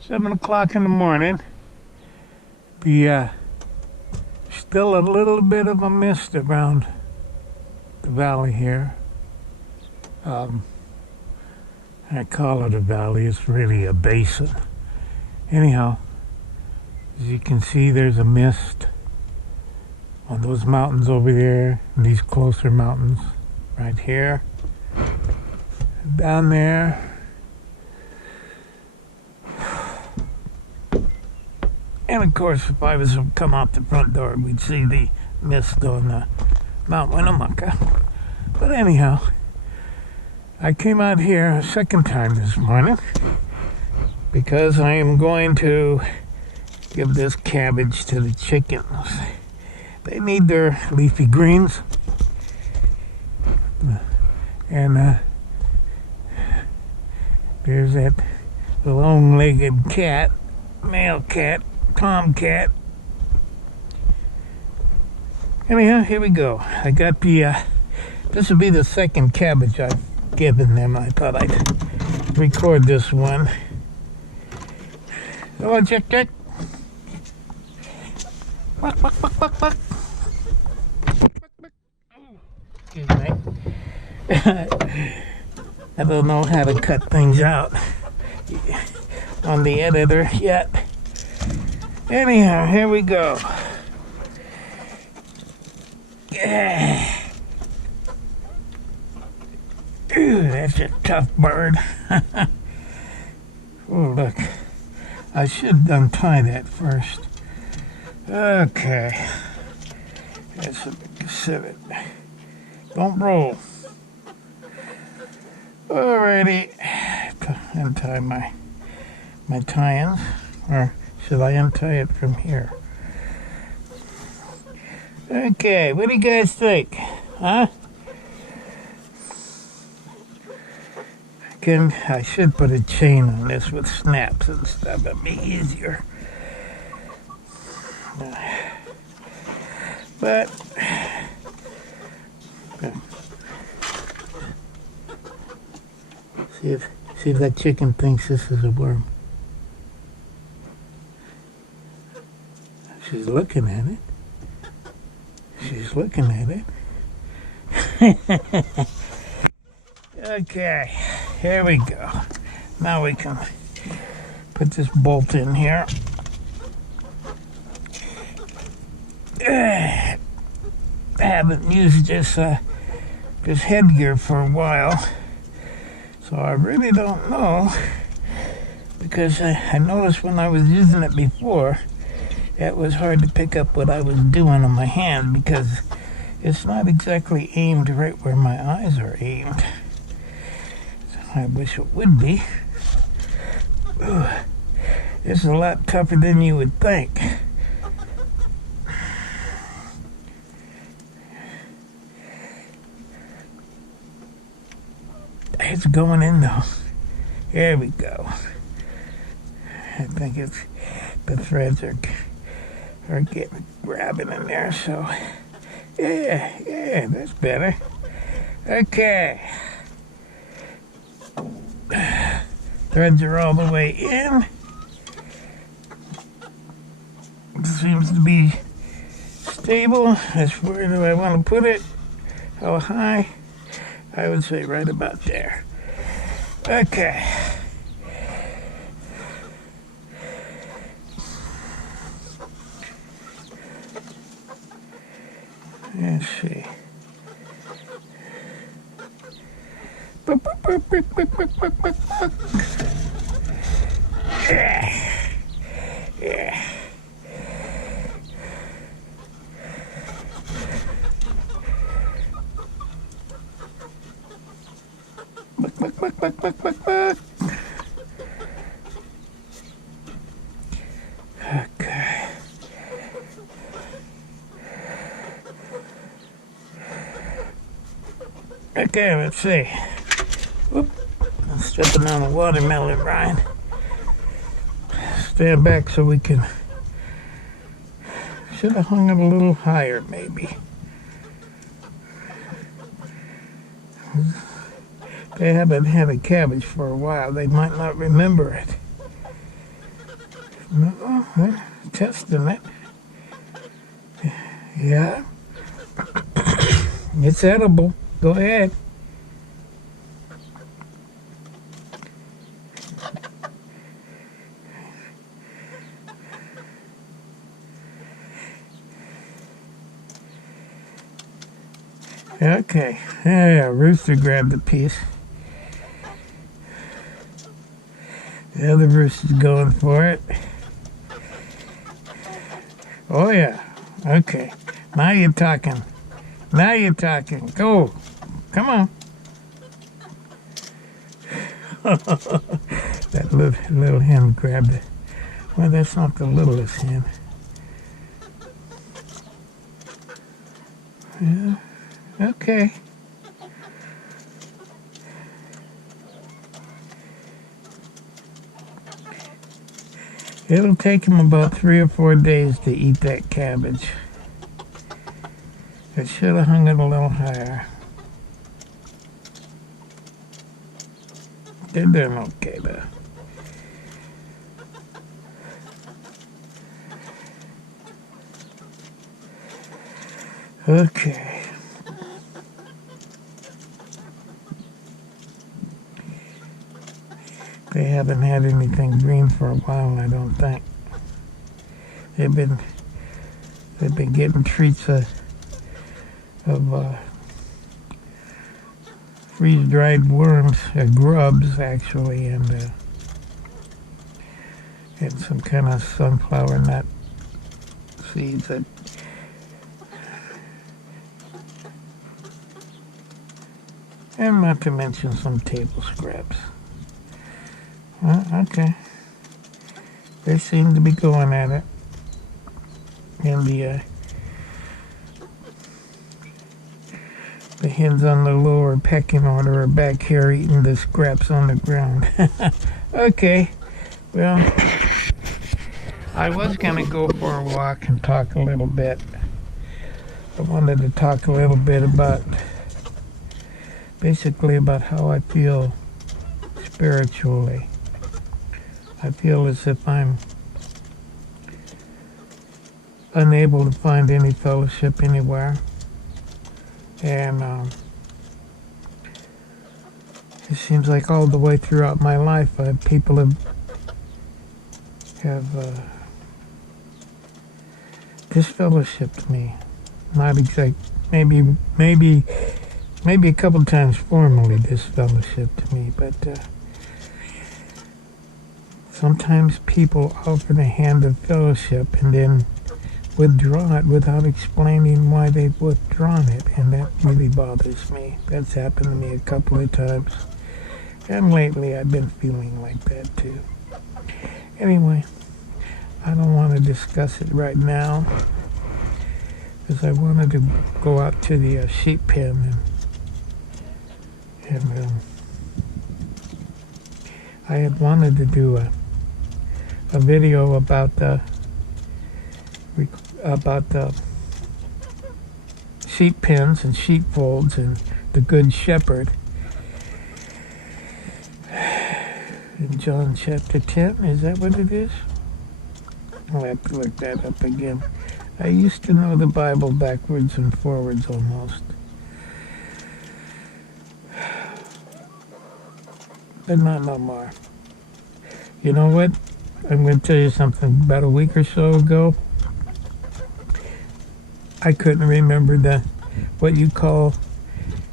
7 o'clock in the morning. Be still a little bit of a mist around the valley here. I call it a valley, it's really a basin. Anyhow, as you can see, there's a mist on those mountains over there, and these closer mountains right here, down there. And of course, if I was to come out the front door, we'd see the mist on Mount Winnemucca. But anyhow, I came out here a second time this morning because I am going to give this cabbage to the chickens. They need their leafy greens. And there's that long-legged cat, male cat, tomcat. Anyhow, here we go. I got this will be the second cabbage I've given them. I thought I'd record this one. Hello, Chick Chick. Buck, buck, buck, buck, buck. Excuse me. I don't know how to cut things out on the editor yet. Anyhow, here we go. Yeah. Ooh, that's a tough bird. Oh, look. I should untie that first. Okay. That's a big civet. Don't roll. Alrighty. Untie my tie-ins. Or should I untie it from here? Okay, what do you guys think? Huh? I should put a chain on this with snaps and stuff. It'd be easier. But see if that chicken thinks this is a worm. She's looking at it. She's looking at it. Okay, here we go. Now we can put this bolt in here. I haven't used this headgear for a while, so I really don't know, because I noticed when I was using it before, it was hard to pick up what I was doing on my hand because it's not exactly aimed right where my eyes are aimed. I wish it would be. Ooh, it's a lot tougher than you would think. It's going in though. Here we go. I think it's the threads are getting grabbing in there, so yeah, that's better. Okay. Threads are all the way in. Seems to be stable. Where do I want to put it? How high? I would say right about there. Okay. Let's see. Yeah. Buck. Okay. Okay, let's see. Whoop. I'm stepping on the watermelon rind. Stand back so we can. Should have hung it a little higher, maybe. They haven't had a cabbage for a while. They might not remember it. No, testing it. Yeah. It's edible. Go ahead. Okay. Yeah, Rooster grabbed a piece. The other rooster's going for it. Oh, yeah. Okay. Now you're talking. Now you're talking. Go. Come on. That little hen grabbed it. Well, that's not the littlest hen. Yeah. Okay. It'll take him about 3 or 4 days to eat that cabbage. I should have hung it a little higher. They're doing okay though. Okay. They haven't had anything green for a while, I don't think. They've been getting treats of freeze-dried worms, grubs actually, and some kind of sunflower nut seeds that. And not to mention some table scraps. Okay. They seem to be going at it. And the hens on the lower pecking order are back here eating the scraps on the ground. Okay. Well, I was going to go for a walk and talk a little bit. I wanted to talk a little bit basically about how I feel spiritually. I feel as if I'm unable to find any fellowship anywhere. And it seems like all the way throughout my life, people have disfellowshipped me. Not exact, maybe a couple times formally disfellowshipped me, but sometimes people offer the hand of fellowship and then withdraw it without explaining why they've withdrawn it, and that really bothers me. That's happened to me a couple of times, and lately I've been feeling like that too. Anyway, I don't want to discuss it right now because I wanted to go out to the sheep pen and I had wanted to do a video about sheep pens and sheepfolds and the Good Shepherd in John chapter 10. Is that what it is? I'll have to look that up again. I used to know the Bible backwards and forwards almost. But not no more. You know what? I'm going to tell you something. About a week or so ago, I couldn't remember what you call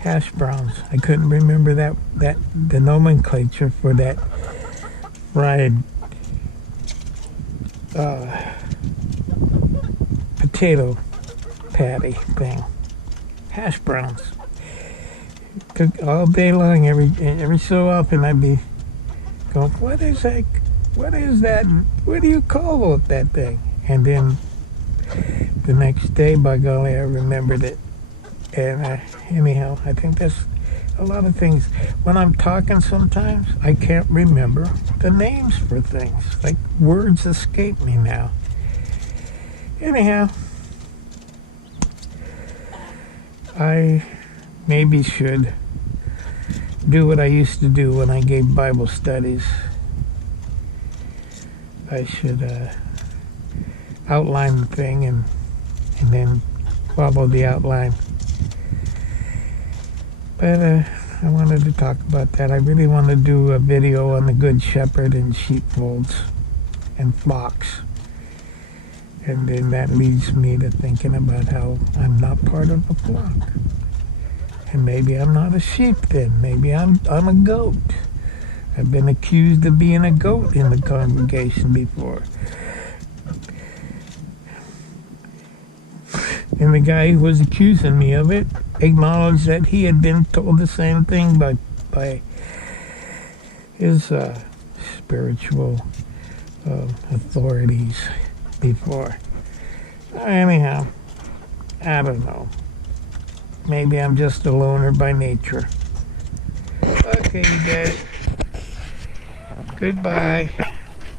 hash browns. I couldn't remember the nomenclature for that fried potato patty thing. Hash browns. Took all day long. Every so often I'd be going, what is that? What is that? What do you call that thing? And then the next day, by golly, I remembered it. And anyhow, I think that's a lot of things. When I'm talking sometimes, I can't remember the names for things. Like words escape me now. Anyhow, I maybe should do what I used to do when I gave Bible studies. I should outline the thing and then follow the outline. But I wanted to talk about that. I really want to do a video on the Good Shepherd and sheepfolds and flocks. And then that leads me to thinking about how I'm not part of a flock. And maybe I'm not a sheep then. Maybe I'm a goat. I've been accused of being a goat in the congregation before. And the guy who was accusing me of it acknowledged that he had been told the same thing by his spiritual authorities before. Anyhow, I don't know. Maybe I'm just a loner by nature. Okay, you guys. Goodbye.